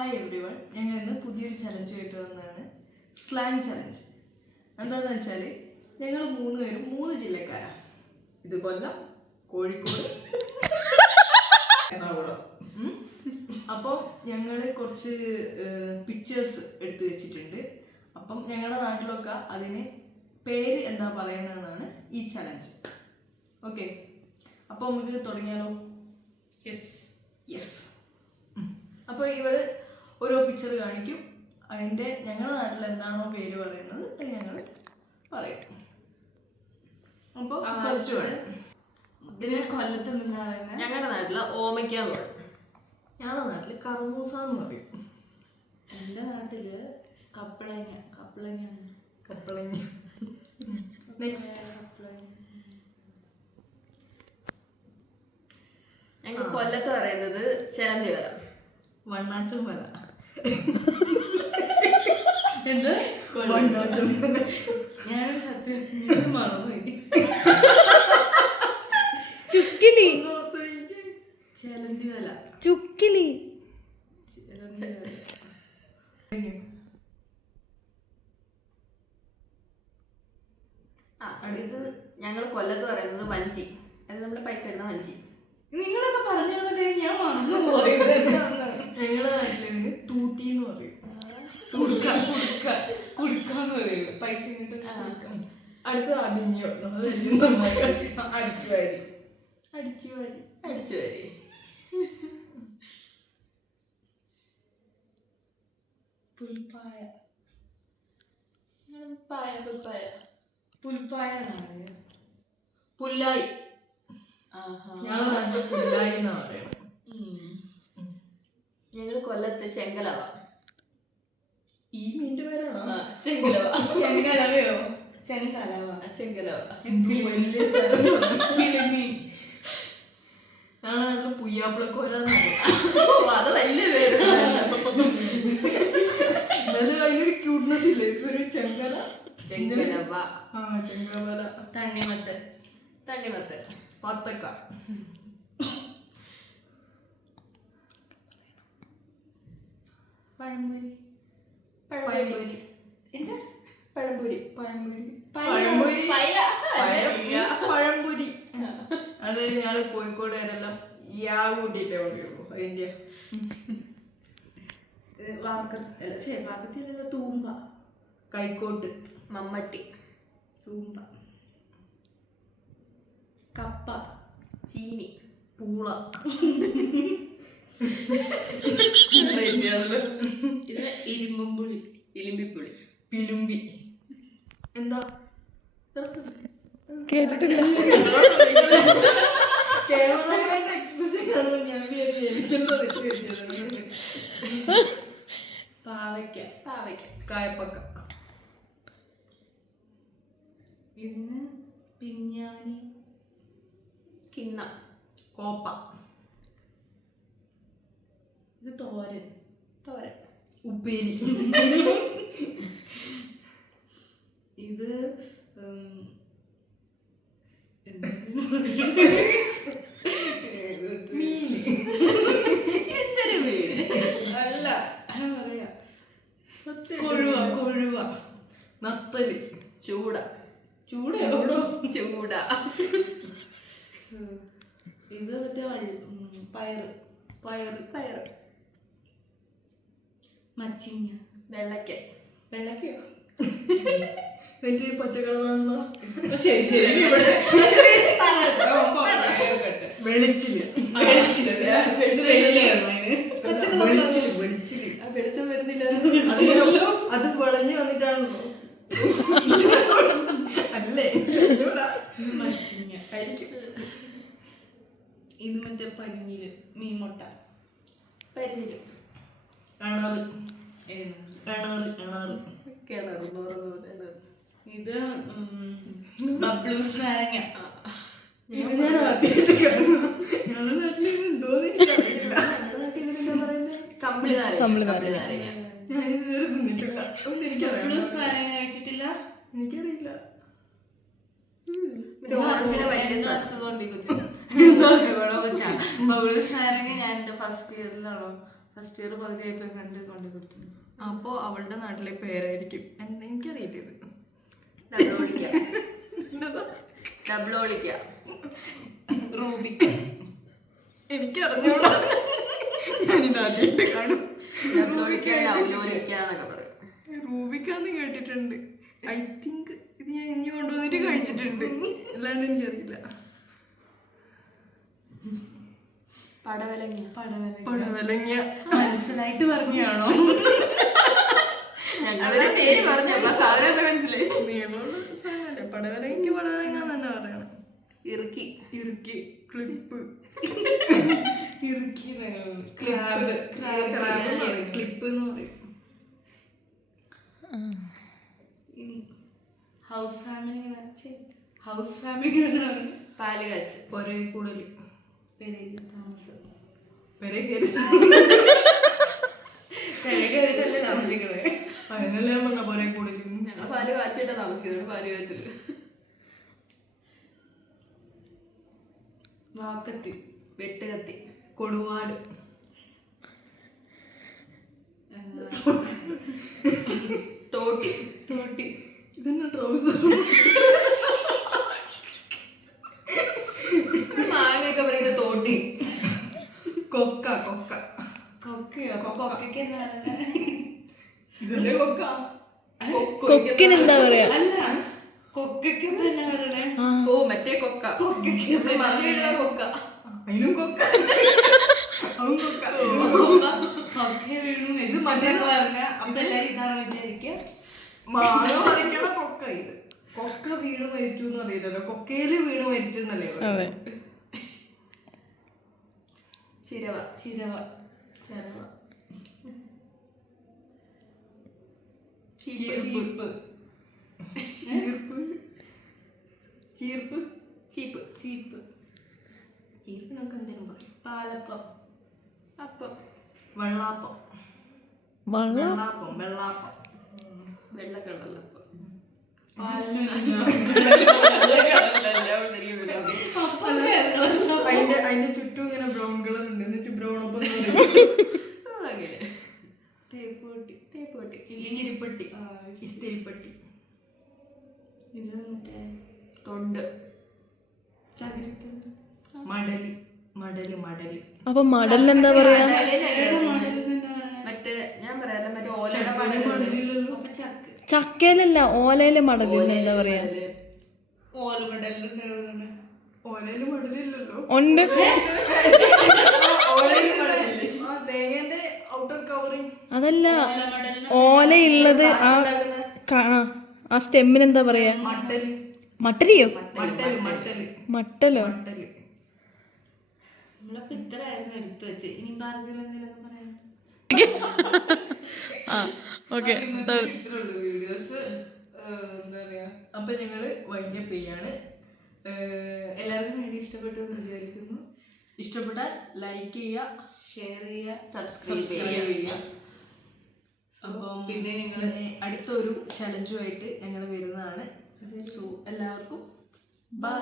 Hi every one, ഞങ്ങൾ ഇന്ന് പുതിയൊരു ചലഞ്ചുമായിട്ട് വന്നതാണ്. Slang challenge. എന്താണെന്ന് വെച്ചാൽ ഞങ്ങൾ 3 പേരും 3 ജില്ലക്കാരാണ്. ഇത് കൊല്ലം, കോഴിക്കോട്, എറണാകുളം. അപ്പോൾ ഞങ്ങൾ കുറച്ച് പിക്ചേഴ്സ് എടുത്തു വെച്ചിട്ടുണ്ട്. അപ്പം ഞങ്ങളുടെ നാട്ടിലൊക്കെ അതിന് പേര് എന്താ പറയുന്നതെന്നാണ് ഈ ചലഞ്ച്. ഓക്കെ, അപ്പോൾ നമുക്ക് തുടങ്ങിയാലോ? യെസ്. അപ്പോൾ ഇവിടെ ഓരോ പിക്ചർ കാണിക്കും. അതിൻ്റെ ഞങ്ങളുടെ നാട്ടിൽ എന്താണോ പേര് പറയുന്നത് അത് ഞങ്ങൾ പറയും. അപ്പോൾ ഫസ്റ്റ് വേണം. ഇതിന് കൊല്ലത്ത് നിന്നാ പറയുന്നത്. ഞങ്ങളുടെ നാട്ടില് ഓമയ്ക്ക എന്ന് പറയും. ഞങ്ങളുടെ നാട്ടിൽ കർമൂസ എന്ന് പറയും. എൻ്റെ നാട്ടില് കപ്പളങ്ങ. കപ്പളങ്ങ. നെക്സ്റ്റ്. ഞങ്ങൾ കൊല്ലത്ത് പറയുന്നത് ചിലന്തി വല. വണ്ണാച്ചും വല. എന്ത്? വണ്ണാച്ചും വല. ഞാനൊരു സത്യം മറന്നുപോയി. ചുക്കിലി. ചിലന്തി വല. ചുക്കിലി. ചിലന്തി വല. ഇത് ഞങ്ങൾ കൊല്ലത്ത് പറയുന്നത് വഞ്ചി. അത് നമ്മുടെ പൈസ ഇടുന്ന വഞ്ചി. നിങ്ങളൊക്കെ പറഞ്ഞത് ഞാൻ മറന്നുപോയി. ഞങ്ങളുടെ നാട്ടിൽ ഇതിന് തൂത്തി എന്ന് പറയും. കുടുക്കാന്ന് പറയും. പൈസ ഇങ്ങോട്ട് കൊടുക്കാം. അടുത്ത അടിഞ്ഞു അടിച്ചുവാരി. അടിച്ചു വരി. പുൽപ്പായ. പുൽപ്പായ. പുൽപ്പായ. പുല്ലായി. ഞങ്ങളുടെ നാട്ടിൽ പുല്ലായി എന്നാ പറയണം. ഞങ്ങൾ കൊല്ലത്ത് ചെങ്കലവ. ഈ മീൻ്റെ പേരാണോ? ചെങ്കലവ. ചെങ്കലവയോ? ചെങ്കലവ. എന്ത് വലിയ സ്ഥലം. കിളിമീ. ഞങ്ങളുടെ നാട്ടിൽ പുയ്യാപ്പിളക്കോരാന്ന് പറയും. അത് വലിയ പേര്. എന്നാലും അതിനൊരു ക്യൂട്ട്നെസ് ഇല്ലേ? ഇതൊരു ചെങ്കല. ചെങ്കലവ. ചെങ്കല. തണ്ണിമത്ത്. പത്തക്ക. പഴംപൊരി. പഴംപൊരി. എന്താ? പഴംപൊരി. പഴംപൊരി. അത് ഞങ്ങള് കോഴിക്കോടുകാരെല്ലാം യാ കൂട്ടിയിട്ടേ പറയുള്ളൂ. അതിന്റെ വാക്കത്തിലല്ല, തൂമ്പ. കൈക്കോട്ട്. മമ്മട്ടി. തൂമ്പ. കപ്പ. ചീനി. പൂള. ഇത് ഇരുമ്പുളി. ഇലിമ്പിപ്പുളി. പിലുമ്പി. എന്താ കേട്ടിട്ടില്ല. ക്യാമറമാന്റെ എക്സ്പ്രഷൻ കാണുമ്പോൾ ഞാൻ പാവയ്ക്ക. കായപ്പക്ക. ഇതിന് പിഞ്ഞാനി. കിണ്ണം. കോപ്പ. ഇത് തോരൻ. ഉപ്പേരി. ഇത് മീൻ. എന്തൊരു മീൻ? അല്ല, പറയാ കൊഴുവ. നത്തല്. ചൂട. ചൂടോ? ചൂട. ഇത് മറ്റേ പയറ്. മച്ചിങ്ങ. വെള്ളക്കയോ? എന്നിട്ട് പച്ചക്കളറാണല്ലോ. ശരി. വെളിച്ചില്. വെളിച്ചം വരുന്നില്ല. അത് വിളഞ്ഞു വന്നിട്ടാണല്ലോ. അല്ലേ? മച്ചിങ്ങ ആയിരിക്കും. ഇത് മറ്റേ പനിഞ്ഞില് മീൻമുട്ട. പരിഞ്ഞില്. കിണറ്. ഇത് ബബ്ലൂസ് നാരങ്ങ. ഇത് ഞാൻ ആദ്യമായിട്ട് കാണുന്നു. ഞങ്ങളുടെ നാട്ടിൽ ഉണ്ടോന്ന് എനിക്കറിയില്ല. കമ്പിളി നാരങ്ങ. ഞാൻ ഇതുവരെ തിന്നിട്ടില്ല. അതുകൊണ്ട് എനിക്കറിയാം. ബബ്ലൂസ് നാരങ്ങ കഴിച്ചിട്ടില്ല? എനിക്കറിയില്ല. ബബ്ലൂസ് നാരങ്ങ ഞാൻ എന്റെ ഫസ്റ്റ് ഇയറിലാണോ ഫസ്റ്റ് ഇയർ പകുതിയായപ്പോ കണ്ട് കൊണ്ടു കൊടുത്തു. അപ്പോൾ അവളുടെ നാട്ടിലെ പേരായിരിക്കും എനിക്കറിയില്ല ഇത്. ഡബിൾ ഓളിക്ക റൂബിക്ക. എനിക്കറിഞ്ഞൂടാ, ഞാനിതാദ്യമായിട്ട് കാണും. ഡബിൾ ഓളിക്ക ലവ്ലോലിക്ക എന്നൊക്കെ പറയും. റൂബിക്കാന്ന് കേട്ടിട്ടുണ്ട്. ഐ തിങ്ക് ഇത് ഞാൻ ഇനി കൊണ്ടുവന്നിട്ട് കഴിച്ചിട്ടുണ്ട്, അല്ലാണ്ട് എനിക്കറിയില്ല. പടവലങ്ങ. പടവലങ്ങ മനസ്സിലായിട്ട് പറഞ്ഞാണോ? ഞങ്ങളുടെ പേര് പറഞ്ഞു സാധനം മനസ്സിലായി. നീളമുള്ള സാധനല്ലേ പടവലങ്ങക്ക്, പടവലങ്ങ തന്നെ പറയണം. ഇറുക്കി ഇറുക്കി ക്ലിപ്പ് ഇറുക്കി ക്ലിപ്പ് എന്ന് പറയും. ഇനി ഹൗസ് ഫാമിലി ഹൗസ് ഫാമിലി എന്ന് പറഞ്ഞു. പാല് കാച്ച്. ഒരേ കൂടുതൽ പെരയിൽ താമസം. വരെ കയറി കയറിട്ടല്ലേ താമസിക്കണേ. അതിനല്ലേ ഞാൻ പറഞ്ഞ ഒരേ കൂടുതൽ. ഞങ്ങൾ പാല് കാച്ചിട്ടാ താമസിക്കുന്നത്. പാല് കാച്ചത്. വാക്കത്തി. വെട്ടുകത്തി. കൊടുവാട്. തോട്ടി. തോട്ടി. ഇതെന്നെ ട്രൗസർ. മാങ്ങയൊക്കെ പറയുന്നത് തോട്ടി. കൊക്ക. കൊക്ക. കൊക്കയോ? കൊക്കയ്ക്ക് എന്താ ഇതല്ലേ കൊക്ക. കൊക്കിനെന്താ പറയാ? അല്ല, കൊക്കയ്ക്ക് എന്നാ പറയണേ? ഓ മറ്റേ കൊക്ക. കൊക്കയ്ക്ക് പറഞ്ഞു വീഴുന്ന കൊക്ക. അതിനും കൊക്ക. അതും കൊക്ക. കൊക്ക വീണു നെരിച്ചെന്നൊക്കെ പറഞ്ഞ അപ്പൊ എല്ലാരും ഇതാണ് വിചാരിക്കുക. മാങ്ങ പറിക്കണ കൊക്ക ഇത്. കൊക്ക വീണ് മരിച്ചു എന്ന് അറിയില്ലല്ലോ, കൊക്കയില് വീണ് മരിച്ചു എന്നല്ലേ പറയുന്നത്. ചിരവ. ചിരവ. ചെറവ. ചീർപ്പ്. ചീർപ്പ്. ചീർപ്പ്. ചീപ്പ്. ചീപ്പ്. ചീർപ്പിനൊക്കെ എന്തെങ്കിലും പറയും. പാലപ്പം. അപ്പം. വെള്ളാപ്പം. വെള്ളം വെള്ളാപ്പം. വെള്ളാപ്പം. വെള്ളക്കളറപ്പം. അതിന്റെ ചുറ്റും ഇങ്ങനെ ബ്രൗൺ കളർ ഉണ്ട്. എന്നിട്ട് ബ്രൗൺ അപ്പം അങ്ങനെ. തേപ്പൂട്ടി. തേപ്പുപെട്ടി. ഇസ്തിരിപ്പെട്ടി. ഇസ്തിരിപ്പെട്ടി. ഇത് മറ്റേ തൊണ്ട്. ചകിരിത്തൊണ്ട്. മടലി. മടല്. മടലി. അപ്പൊ മടലിനെന്താ പറയാ? മറ്റേ ഞാൻ പറയാല്ല മറ്റേ ഓലയുടെ മടല്. മടലില്ലല്ലോ. അപ്പൊ ചക്ക്. ചക്കയിലല്ല, ഓലയിലെ മടലിന് എന്താ പറയാ? ഓലമടലിന് ഓലയില് മടലില്ലല്ലോ. ഉണ്ട്. ഓലയില് മടലില്ലേ? ആ തേങ്ങന്റെ ഔട്ടർ കവറിങ്. അതല്ല, ഓലയുള്ളത് ആ സ്റ്റെമ്മിന് എന്താ പറയാ? മട്ടല്. മട്ടരിയോ? മട്ടല്. മട്ടല്. മട്ടലോ? മട്ടല്. നമ്മളപ്പോ ഇത്രയായിരുന്നു എടുത്തു വെച്ച്. ഇനി ആർക്കെങ്കിലും എന്തെങ്കിലും പറയാം. ഓക്കെ. വീഡിയോസ് എന്താ പറയാ, അപ്പൊ ഞങ്ങള് വൈൻഡപ്പ് ചെയ്യാണ്. എല്ലാവർക്കും വീഡിയോ ഇഷ്ടപ്പെട്ടു എന്ന് വിചാരിക്കുന്നു. ഇഷ്ടപ്പെട്ടാൽ ലൈക്ക് ചെയ്യുക, ഷെയർ ചെയ്യുക, സബ്സ്ക്രൈബ് സബ്സ്ക്രൈബ് ചെയ്യുക. അപ്പം പിന്നെ നിങ്ങൾ അടുത്തൊരു ചലഞ്ചുമായിട്ട് ഞങ്ങൾ വരുന്നതാണ്. സോ എല്ലാവർക്കും ബൈ.